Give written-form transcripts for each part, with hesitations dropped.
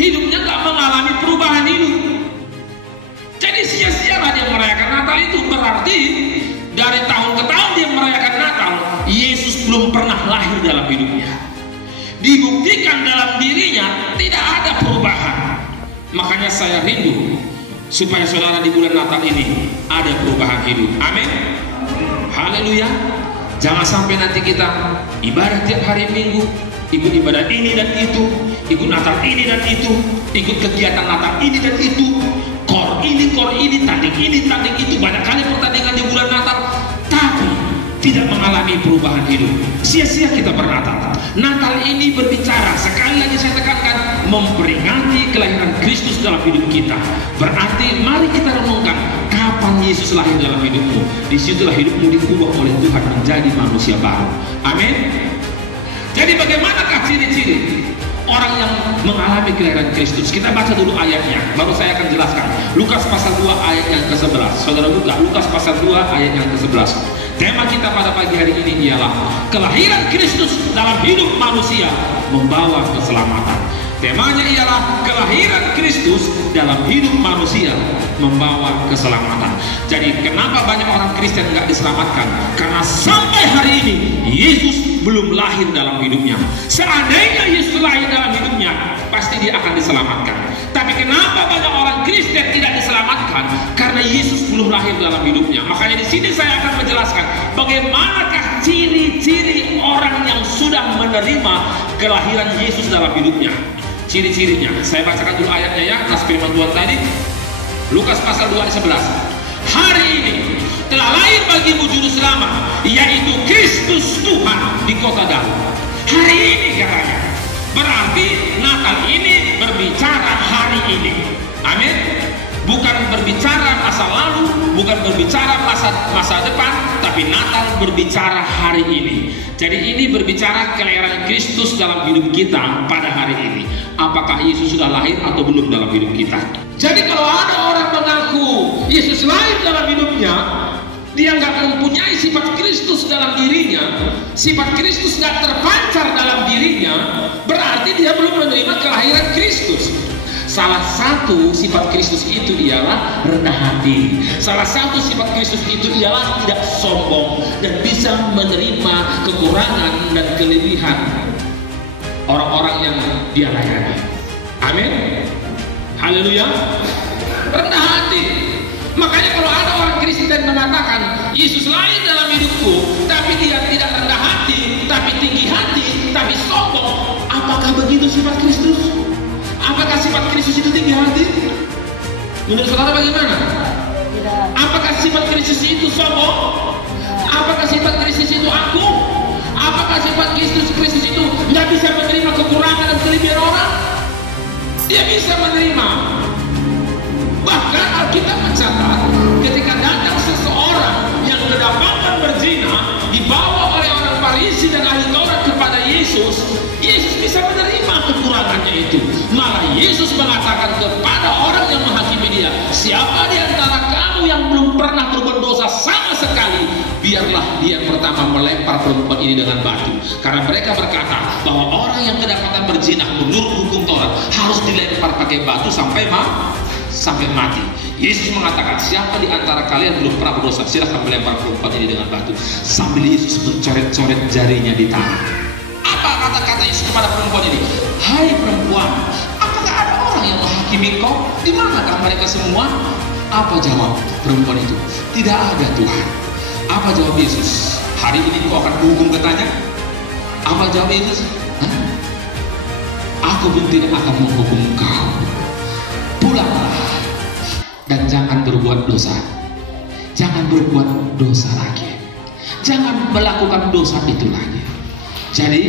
hidupnya nggak mengalami perubahan hidup. Jadi sia-sialah dia merayakan Natal itu. Berarti dari tahun ke tahun dia merayakan Natal, Yesus belum pernah lahir dalam hidupnya. Dibuktikan dalam dirinya tidak ada perubahan. Makanya saya rindu supaya saudara di bulan Natal ini ada perubahan hidup. Amin. Haleluya. Jangan sampai nanti kita ibadah tiap hari Minggu, ikut ibadah ini dan itu, ikut Natal ini dan itu, ikut kegiatan Natal ini dan itu, kor ini, tanding itu, banyak kali pertandingan di bulan Natal, tapi tidak mengalami perubahan hidup. Sia-sia kita bernatal. Natal ini berbicara, sekali lagi saya tekankan, memperingati kelahiran Kristus dalam hidup kita. Berarti mari kita renungkan, kapan Yesus lahir dalam hidupmu? Disitulah hidupmu diubah oleh Tuhan menjadi manusia baru. Amin. Jadi bagaimanakah ciri-ciri orang yang mengalami kelahiran Kristus? Kita baca dulu ayatnya, baru saya akan jelaskan. Lukas pasal 2 ayat yang ke-11. Saudara buka Lukas pasal 2 ayat yang ke-11. Tema kita pada pagi hari ini ialah kelahiran Kristus dalam hidup manusia membawa keselamatan. Temanya ialah kelahiran Kristus dalam hidup manusia membawa keselamatan. Jadi kenapa banyak orang Kristen nggak diselamatkan? Karena sampai hari ini Yesus belum lahir dalam hidupnya. Seandainya Yesus lahir dalam hidupnya, pasti dia akan diselamatkan. Tapi kenapa banyak orang Kristen tidak diselamatkan? Karena Yesus belum lahir dalam hidupnya. Makanya di sini saya akan menjelaskan bagaimanakah ciri-ciri orang yang sudah menerima kelahiran Yesus dalam hidupnya. Ciri-cirinya, saya bacakan dulu ayatnya ya, atas firman Tuhan tadi. Lukas pasal 2 ayat 11. Hari ini telah lahir bagimu juru selamat, yaitu Kristus Tuhan di kota Daud. Hari ini katanya. Berarti Natal ini berbicara hari ini. Amin. Bukan berbicara masa lalu, bukan berbicara masa depan, tapi Natal berbicara hari ini. Jadi ini berbicara kelahiran Kristus dalam hidup kita pada hari ini. Apakah Yesus sudah lahir atau belum dalam hidup kita? Jadi kalau ada orang mengaku Yesus lahir dalam hidupnya, dia nggak mempunyai sifat Kristus dalam dirinya, sifat Kristus nggak terpancar dalam dirinya, berarti dia belum menerima kelahiran Kristus. Salah satu sifat Kristus itu ialah rendah hati. Salah satu sifat Kristus itu ialah tidak sombong dan bisa menerima kekurangan dan kelebihan orang-orang yang dia layani. Amin. Haleluya. Rendah hati. Makanya kalau ada orang Kristen mengatakan Yesus lahir dalam hidupku, tapi dia tidak rendah hati, tapi tinggi hati, tapi sombong, apakah begitu sifat Kristus? Apakah sifat Kristus itu tinggi hati? Menurut saudara bagaimana? Tidak. Apakah sifat Kristus itu sombong? Apakah sifat Kristus itu aku? Apakah sifat Kristus itu nggak bisa menerima kekurangan dan kelebihan orang? Dia bisa menerima. Bahkan Alkitab mencatat ketika datang seseorang yang kedapatan berzina dibawa oleh orang Farisi dan ahli Taurat kepada Yesus, Yesus bisa menerima kekurangannya itu. Malah Yesus mengatakan kepada orang yang menghakimi dia, siapa di antara kamu yang belum pernah berbuat dosa sama sekali, biarlah dia pertama melempar perempuan ini dengan batu. Karena mereka berkata bahwa orang yang kedapatan berzina menurut hukum Taurat harus dilempar pakai batu sampai mati. Yesus mengatakan, siapa di antara kalian belum pernah berdosa, silahkan melempar perempuan ini dengan batu. Sambil Yesus mencoret-coret jarinya di tanah. Apa kata-kata Yesus kepada perempuan ini? Hai perempuan, apakah ada orang yang menghakimi kau? Di manakah mereka semua? Apa jawab perempuan itu? Tidak ada Tuhan. Apa jawab Yesus? Hari ini kau akan dihukum katanya? Apa jawab Yesus? Aku pun tidak akan menghukum kau. Pulanglah dan jangan berbuat dosa. Jangan berbuat dosa lagi. Jangan melakukan dosa itu lagi. Jadi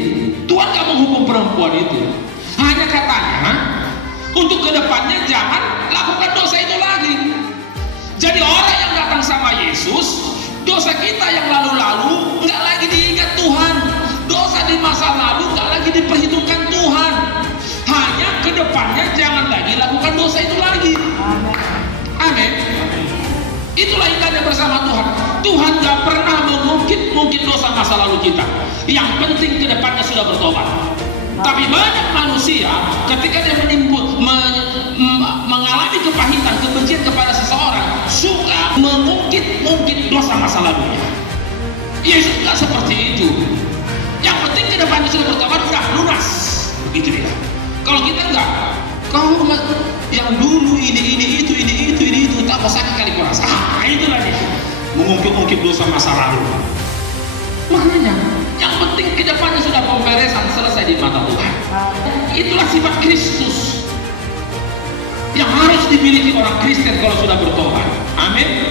Tuhan gak menghukum perempuan itu. Hanya katanya untuk kedepannya jangan lakukan dosa itu lagi. Jadi orang yang datang sama Yesus, dosa kita yang lalu-lalu gak lagi diingat Tuhan. Dosa di masa lalu gak lagi diperhitungkan Tuhan. Hanya kedepannya jangan lagi lakukan dosa itu lagi. Amin. Itulah indahnya bersama Tuhan. Tuhan gak pernah mungkin dosa masa lalu kita. Yang penting kedepannya sudah bertobat. Tapi banyak manusia ketika dia masa lalunya. Yesus nggak seperti itu. Yang penting ke depannya sudah bertobat, udah lunas. Begitu dia. Kalau kita enggak, kalau yang dulu ini itu tambah sakit kali kuras. Itulah dia. Mengungkip-ungkip dosa masa lalu. Makanya yang penting ke depannya sudah pemberesan selesai di mata Tuhan. Itulah sifat Kristus yang harus dimiliki orang Kristen kalau sudah bertobat. Amin.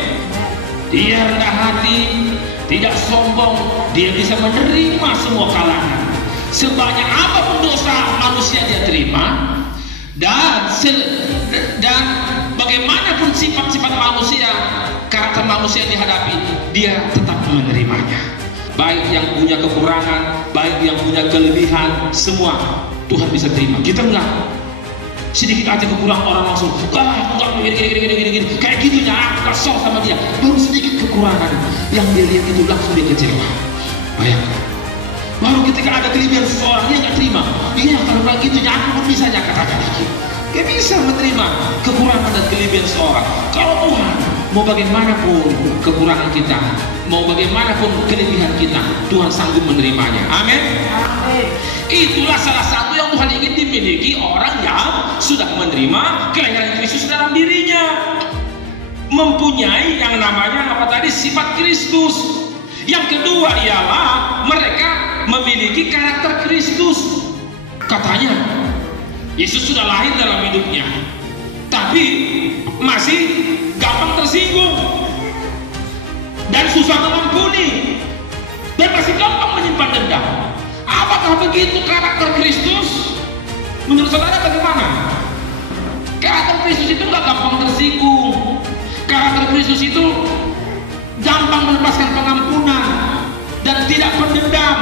Dia rendah hati, tidak sombong, dia bisa menerima semua kalangan. Sebanyak apapun dosa manusia dia terima, dan bagaimanapun sifat-sifat manusia, karakter manusia yang dihadapi, dia tetap menerimanya. Baik yang punya kekurangan, baik yang punya kelebihan, semua Tuhan bisa terima. Kita enggak. Sedikit aja kekurangan orang langsung enggak gini kayak gitunya, kesel sama dia. Baru sedikit kekurangan yang dia lihat itu langsung dia kecewa. Bayangkan, baru ketika ada kelebihan seseorang dia nggak terima. Iya, kalau kayak gitunya aku pun bisa katakan lagi. Dia bisa menerima kekurangan dan kelebihan seseorang. Kalau Tuhan mau bagaimanapun kekurangan kita, mau bagaimanapun kelebihan kita, Tuhan sanggup menerimanya. Amin. Itulah salah satu yang Tuhan ingin dimiliki orang yang sudah menerima kelahiran Kristus dalam dirinya, mempunyai yang namanya apa tadi, sifat Kristus. Yang kedua ialah mereka memiliki karakter Kristus. Katanya Yesus sudah lahir dalam hidupnya, tapi masih gampang tersinggung dan susah mengampuni dan masih gampang menyimpan dendam. Apakah begitu karakter Kristus? Menurut saudara bagaimana? Karakter Kristus itu nggak gampang tersinggung. Karakter Kristus itu gampang melepaskan pengampunan dan tidak pendendam.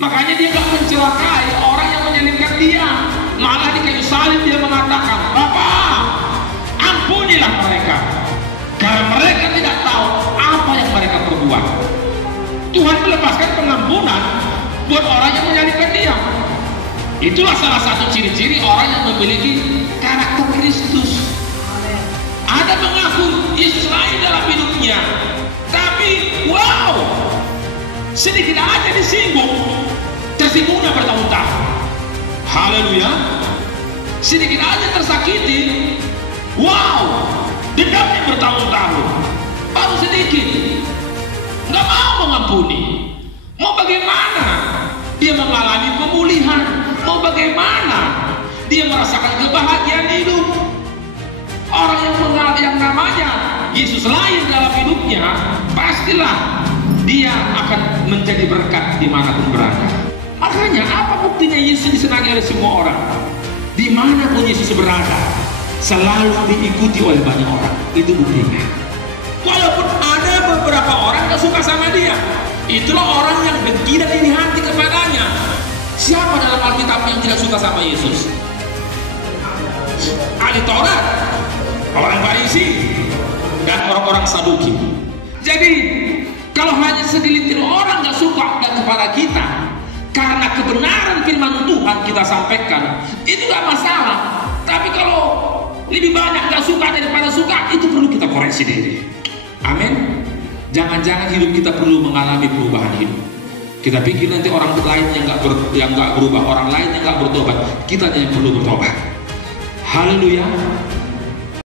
Makanya dia nggak mencelakai orang yang menyalibkan dia. Malah di kayu salib dia mengatakan, Bapak, ampunilah mereka, karena mereka tidak tahu apa yang mereka perbuat. Tuhan melepaskan pengampunan buat orang yang menyalibkan dia. Itulah salah satu ciri-ciri orang yang memiliki karakter Kristus. Ada mengaku Yesus lahir dalam hidupnya, tapi wow, sedikit aja disinggung, tersinggungnya bertahun-tahun. Haleluya. Sedikit aja tersakiti, wow, dendamnya bertahun-tahun. Baru sedikit, nggak mau mengampuni. Mau bagaimana dia mengalami pemulihan? Mau bagaimana dia merasakan kebahagiaan hidup? Orang yang namanya Yesus lahir dalam hidupnya, pastilah dia akan menjadi berkat dimanapun berada. Makanya apa buktinya Yesus disenangi oleh semua orang? Dimanapun Yesus berada, selalu diikuti oleh banyak orang. Itu buktinya. Walaupun ada beberapa orang yang suka sama dia, itulah orang yang dengki dan iri hati kepadanya. Siapa dalam Alkitab yang tidak suka sama Yesus? Ahli Taurat, orang Farisi, dan orang-orang Saduki. Jadi kalau hanya segelintir orang nggak suka dan kepada kita, karena kebenaran firman Tuhan kita sampaikan, itu nggak masalah. Tapi kalau lebih banyak nggak suka daripada suka, itu perlu kita koreksi diri. Amin. Jangan-jangan hidup kita perlu mengalami perubahan hidup. Kita pikir nanti orang lain yang nggak berubah, orang lain yang nggak bertobat, kita yang perlu bertobat. Haleluya.